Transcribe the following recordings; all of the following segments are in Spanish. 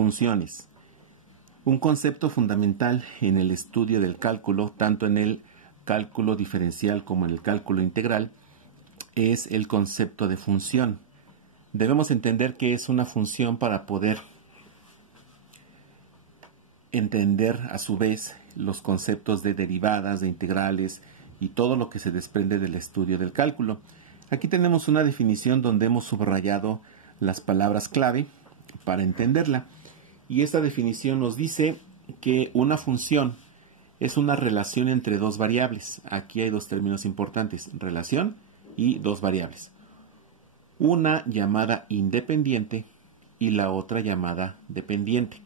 Funciones. Un concepto fundamental en el estudio del cálculo, tanto en el cálculo diferencial como en el cálculo integral, es el concepto de función. Debemos entender qué es una función para poder entender a su vez los conceptos de derivadas, de integrales y todo lo que se desprende del estudio del cálculo. Aquí tenemos una definición donde hemos subrayado las palabras clave para entenderla. Y esta definición nos dice que una función es una relación entre dos variables. Aquí hay dos términos importantes, relación y dos variables. Una llamada independiente y la otra llamada dependiente,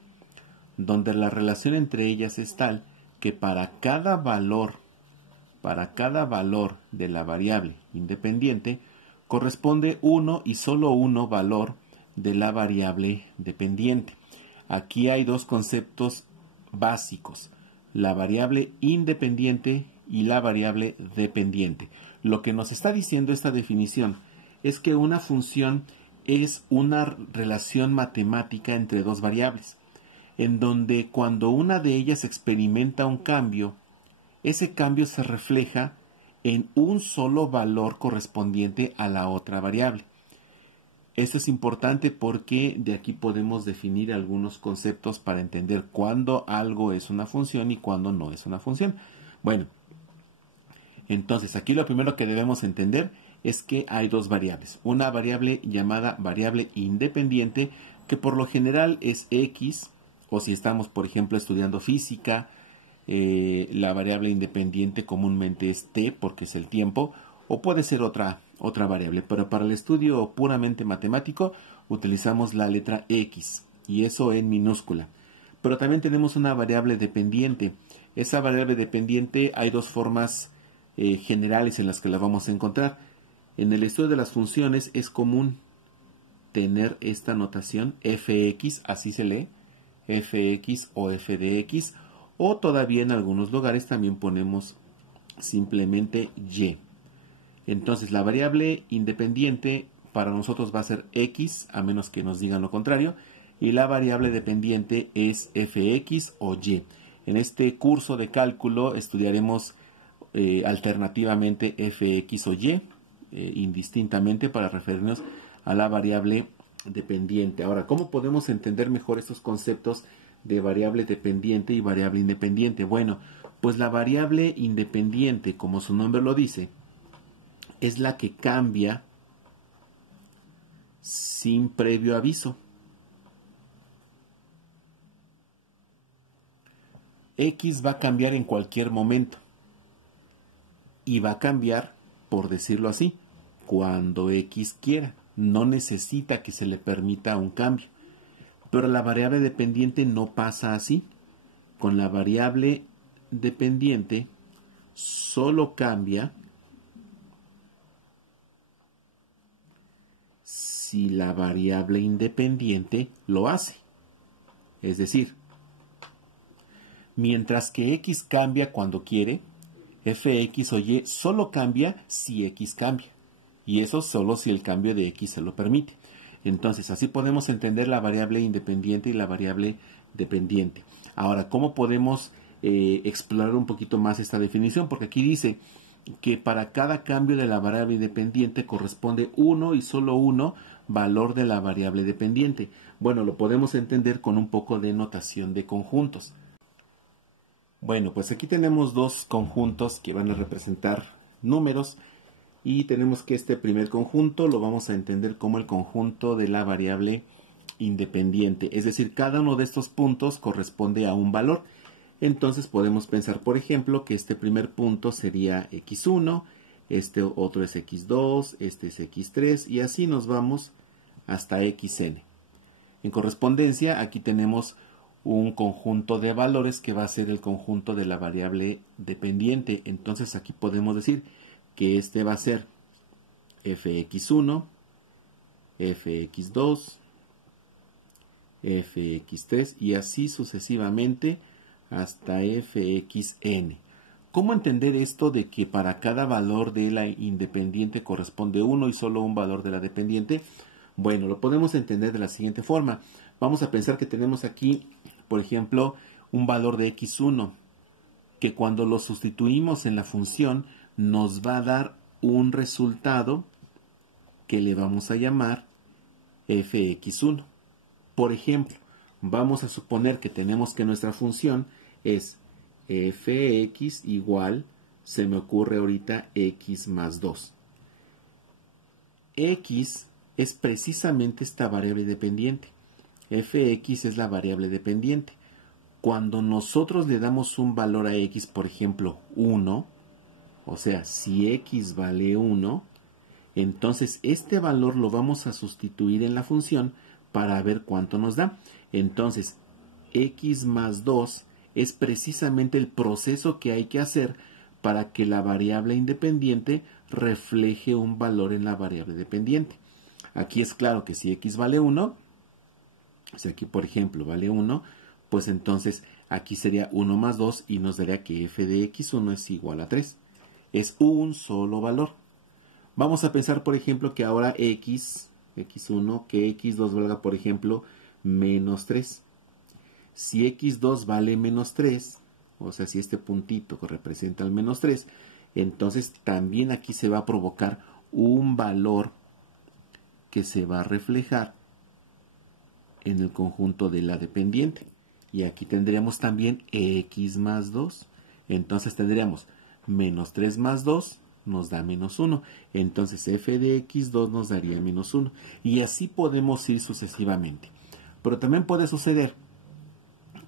donde la relación entre ellas es tal que para cada valor de la variable independiente corresponde uno y solo uno valor de la variable dependiente. Aquí hay dos conceptos básicos, la variable independiente y la variable dependiente. Lo que nos está diciendo esta definición es que una función es una relación matemática entre dos variables, en donde cuando una de ellas experimenta un cambio, ese cambio se refleja en un solo valor correspondiente a la otra variable. Esto es importante porque de aquí podemos definir algunos conceptos para entender cuándo algo es una función y cuándo no es una función. Bueno, entonces aquí lo primero que debemos entender es que hay dos variables. Una variable llamada variable independiente, que por lo general es X, o si estamos, por ejemplo, estudiando física, la variable independiente comúnmente es T, porque es el tiempo, o puede ser otra variable, pero para el estudio puramente matemático utilizamos la letra X, y eso en minúscula. Pero también tenemos una variable dependiente. Esa variable dependiente hay dos formas generales en las que la vamos a encontrar. En el estudio de las funciones es común tener esta notación fx, así se lee, fx o f de x, o todavía en algunos lugares también ponemos simplemente y. Entonces la variable independiente para nosotros va a ser x, a menos que nos digan lo contrario, y la variable dependiente es fx o y. En este curso de cálculo estudiaremos alternativamente fx o y, indistintamente, para referirnos a la variable dependiente. Ahora, ¿cómo podemos entender mejor estos conceptos de variable dependiente y variable independiente? Bueno, pues la variable independiente, como su nombre lo dice, es la que cambia sin previo aviso. X va a cambiar en cualquier momento y va a cambiar, por decirlo así, cuando X quiera. No necesita que se le permita un cambio. Pero la variable dependiente no pasa así. Con la variable dependiente solo cambia si la variable independiente lo hace. Es decir, mientras que X cambia cuando quiere, fx o y solo cambia si X cambia. Y eso solo si el cambio de X se lo permite. Entonces, así podemos entender la variable independiente y la variable dependiente. Ahora, ¿cómo podemos explorar un poquito más esta definición? Porque aquí dice que para cada cambio de la variable independiente corresponde uno y solo uno valor de la variable dependiente. Bueno, lo podemos entender con un poco de notación de conjuntos. Bueno, pues aquí tenemos dos conjuntos que van a representar números. Y tenemos que este primer conjunto lo vamos a entender como el conjunto de la variable independiente. Es decir, cada uno de estos puntos corresponde a un valor. Entonces podemos pensar, por ejemplo, que este primer punto sería x1, este otro es x2, este es x3, y así nos vamos hasta xn. En correspondencia, aquí tenemos un conjunto de valores que va a ser el conjunto de la variable dependiente. Entonces aquí podemos decir que este va a ser fx1, fx2, fx3 y así sucesivamente hasta fxn. ¿Cómo entender esto de que para cada valor de la independiente corresponde uno y solo un valor de la dependiente? Bueno, lo podemos entender de la siguiente forma. Vamos a pensar que tenemos aquí, por ejemplo, un valor de x1, que cuando lo sustituimos en la función nos va a dar un resultado que le vamos a llamar fx1. Por ejemplo, vamos a suponer que tenemos que nuestra función es fx igual, se me ocurre ahorita, x más 2. X es precisamente esta variable dependiente. Fx es la variable dependiente. Cuando nosotros le damos un valor a x, por ejemplo, 1, o sea, si x vale 1, entonces este valor lo vamos a sustituir en la función para ver cuánto nos da. Entonces, x más 2 es precisamente el proceso que hay que hacer para que la variable independiente refleje un valor en la variable dependiente. Aquí es claro que si x vale 1, si aquí por ejemplo vale 1, pues entonces aquí sería 1 más 2 y nos daría que f de x1 es igual a 3. Es un solo valor. Vamos a pensar por ejemplo que ahora x1, que x2 valga por ejemplo menos 3. Si x2 vale menos 3, o sea, si este puntito que representa el menos 3, entonces también aquí se va a provocar un valor que se va a reflejar en el conjunto de la dependiente. Y aquí tendríamos también x más 2. Entonces tendríamos menos 3 más 2 nos da menos 1. Entonces f de x2 nos daría menos 1. Y así podemos ir sucesivamente. Pero también puede suceder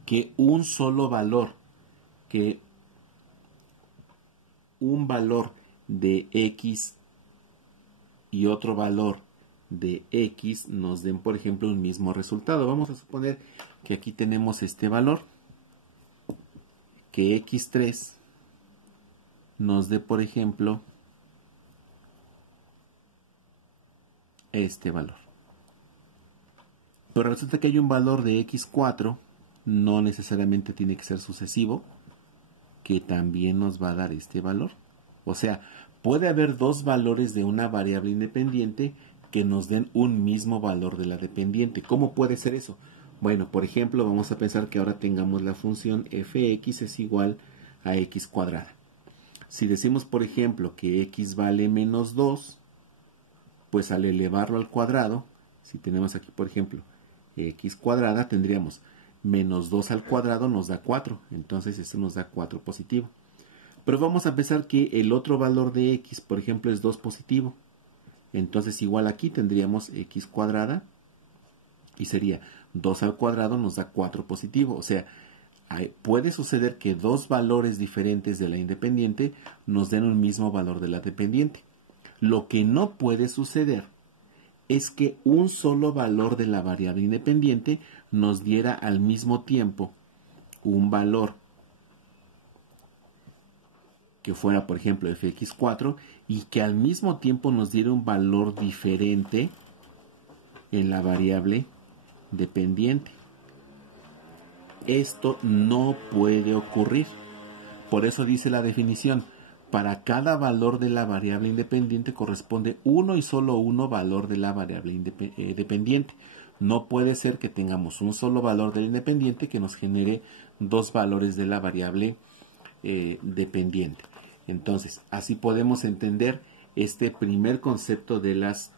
que un solo valor, que un valor de x y otro valor de x nos den, por ejemplo, un mismo resultado. Vamos a suponer que aquí tenemos este valor, que x3 nos dé, por ejemplo, este valor. Pero resulta que hay un valor de x4, no necesariamente tiene que ser sucesivo, que también nos va a dar este valor. O sea, puede haber dos valores de una variable independiente que nos den un mismo valor de la dependiente. ¿Cómo puede ser eso? Bueno, por ejemplo, vamos a pensar que ahora tengamos la función fx es igual a x cuadrada. Si decimos, por ejemplo, que x vale menos 2, pues al elevarlo al cuadrado, si tenemos aquí, por ejemplo, x cuadrada, tendríamos menos 2 al cuadrado nos da 4. Entonces, esto nos da 4 positivo. Pero vamos a pensar que el otro valor de x, por ejemplo, es 2 positivo. Entonces, igual aquí tendríamos x cuadrada y sería 2 al cuadrado nos da 4 positivo. O sea, puede suceder que dos valores diferentes de la independiente nos den un mismo valor de la dependiente. Lo que no puede suceder es que un solo valor de la variable independiente nos diera al mismo tiempo un valor que fuera, por ejemplo, fx4 y que al mismo tiempo nos diera un valor diferente en la variable dependiente. Esto no puede ocurrir. Por eso dice la definición, para cada valor de la variable independiente corresponde uno y solo uno valor de la variable dependiente. No puede ser que tengamos un solo valor del independiente que nos genere dos valores de la variable dependiente. Entonces, así podemos entender este primer concepto de las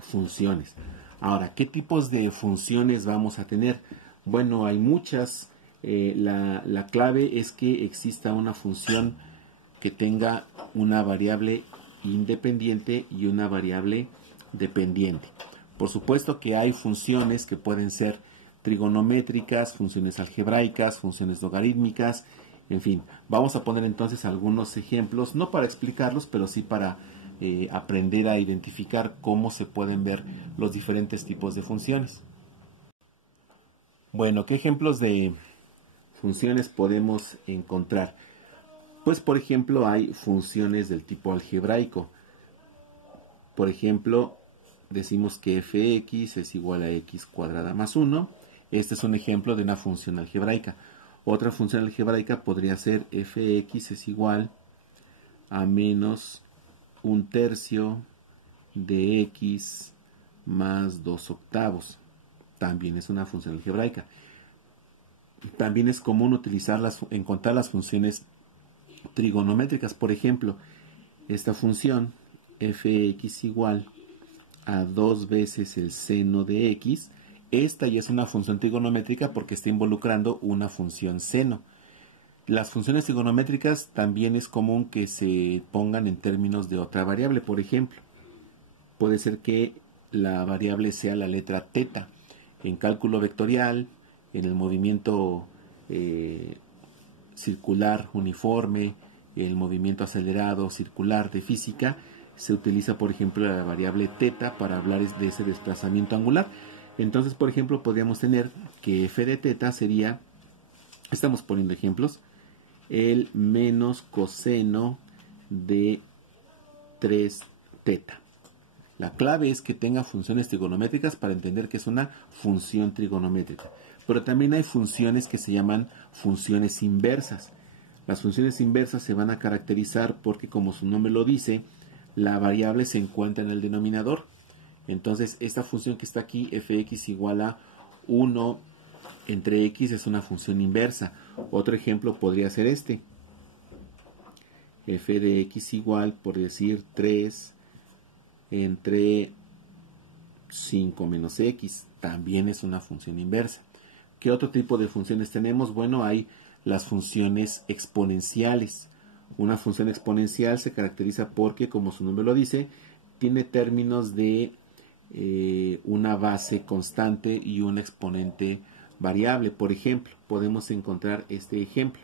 funciones. Ahora, ¿qué tipos de funciones vamos a tener? Bueno, hay muchas. La clave es que exista una función que tenga una variable independiente y una variable dependiente. Por supuesto que hay funciones que pueden ser trigonométricas, funciones algebraicas, funciones logarítmicas, en fin. Vamos a poner entonces algunos ejemplos, no para explicarlos, pero sí para aprender a identificar cómo se pueden ver los diferentes tipos de funciones. Bueno, ¿qué ejemplos de funciones podemos encontrar? Pues, por ejemplo, hay funciones del tipo algebraico. Por ejemplo, decimos que fx es igual a x cuadrada más 1. Este es un ejemplo de una función algebraica. Otra función algebraica podría ser fx es igual a menos un tercio de x más 2 octavos. También es una función algebraica. También es común encontrar las funciones trigonométricas. Por ejemplo, esta función f(x) igual a 2 veces el seno de x. Esta ya es una función trigonométrica porque está involucrando una función seno. Las funciones trigonométricas también es común que se pongan en términos de otra variable. Por ejemplo, puede ser que la variable sea la letra teta. En cálculo vectorial, en el movimiento circular uniforme, el movimiento acelerado circular de física, se utiliza, por ejemplo, la variable teta para hablar de ese desplazamiento angular. Entonces, por ejemplo, podríamos tener que f de teta sería, estamos poniendo ejemplos, el menos coseno de 3 teta. La clave es que tenga funciones trigonométricas para entender que es una función trigonométrica. Pero también hay funciones que se llaman funciones inversas. Las funciones inversas se van a caracterizar porque, como su nombre lo dice, la variable se encuentra en el denominador. Entonces, esta función que está aquí, f(x) igual a 1 entre x, es una función inversa. Otro ejemplo podría ser este. F de x igual, por decir, 3 entre 5 menos x. También es una función inversa. ¿Qué otro tipo de funciones tenemos? Bueno, hay las funciones exponenciales. Una función exponencial se caracteriza porque, como su nombre lo dice, tiene términos de una base constante y un exponente variable. Por ejemplo, podemos encontrar este ejemplo,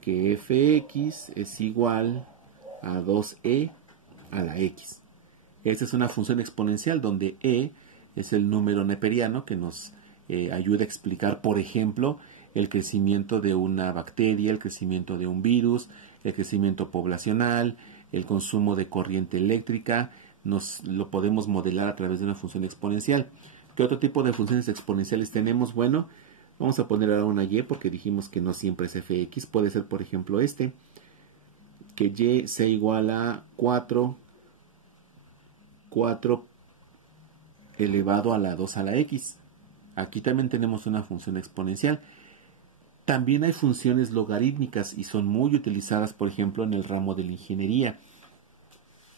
que f(x) es igual a 2e a la x. Esta es una función exponencial donde e es el número neperiano que nos ayuda a explicar, por ejemplo, el crecimiento de una bacteria, el crecimiento de un virus, el crecimiento poblacional, el consumo de corriente eléctrica. Lo podemos modelar a través de una función exponencial. ¿Qué otro tipo de funciones exponenciales tenemos? Bueno, vamos a poner ahora una y porque dijimos que no siempre es f(x). Puede ser, por ejemplo, que y sea igual a 4 elevado a la 2 a la x. Aquí también tenemos una función exponencial. También hay funciones logarítmicas y son muy utilizadas, por ejemplo, en el ramo de la ingeniería.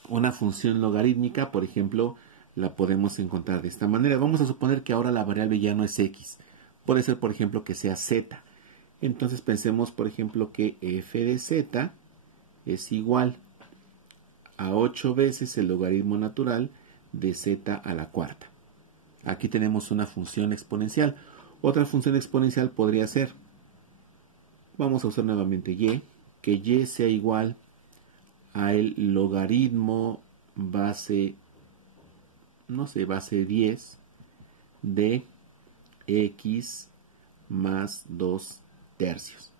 Una función logarítmica, por ejemplo, la podemos encontrar de esta manera. Vamos a suponer que ahora la variable ya no es x. Puede ser, por ejemplo, que sea z. Entonces pensemos, por ejemplo, que f de z es igual a 8 veces el logaritmo natural de z a la cuarta. Aquí tenemos una función exponencial. Otra función exponencial podría ser, vamos a usar nuevamente que y sea igual a el logaritmo base 10 de x más 2 tercios.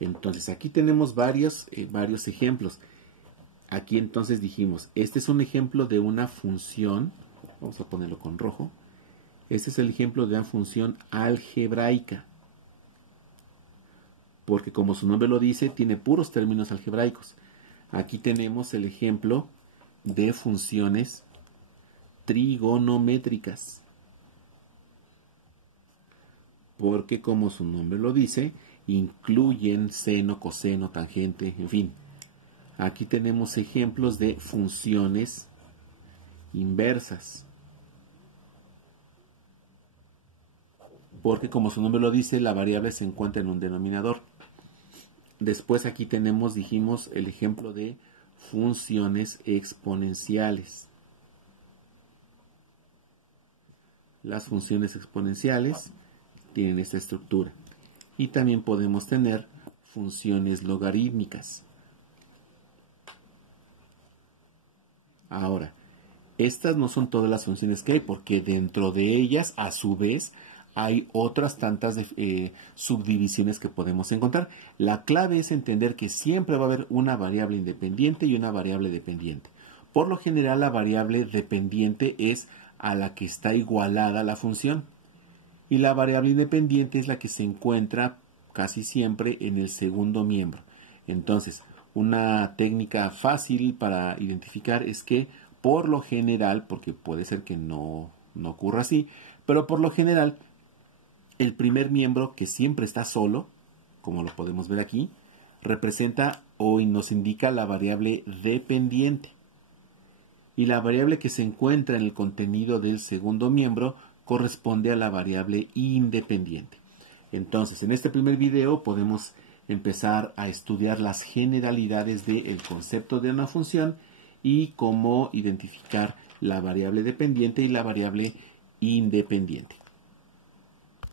Entonces aquí tenemos varios ejemplos. Aquí entonces dijimos, este es un ejemplo de una función, vamos a ponerlo con rojo, este es el ejemplo de una función algebraica, porque como su nombre lo dice, tiene puros términos algebraicos. Aquí tenemos el ejemplo de funciones trigonométricas, porque como su nombre lo dice, incluyen seno, coseno, tangente, en fin. Aquí tenemos ejemplos de funciones inversas, porque como su nombre lo dice, la variable se encuentra en un denominador. Después aquí tenemos, dijimos, el ejemplo de funciones exponenciales. Las funciones exponenciales tienen esta estructura. Y también podemos tener funciones logarítmicas. Ahora, estas no son todas las funciones que hay, porque dentro de ellas, a su vez, hay otras tantas subdivisiones que podemos encontrar. La clave es entender que siempre va a haber una variable independiente y una variable dependiente. Por lo general, la variable dependiente es a la que está igualada la función. Y la variable independiente es la que se encuentra casi siempre en el segundo miembro. Entonces, una técnica fácil para identificar es que por lo general, porque puede ser que no ocurra así, pero por lo general, el primer miembro que siempre está solo, como lo podemos ver aquí, representa o nos indica la variable dependiente. Y la variable que se encuentra en el contenido del segundo miembro corresponde a la variable independiente. Entonces, en este primer video podemos empezar a estudiar las generalidades del concepto de una función y cómo identificar la variable dependiente y la variable independiente.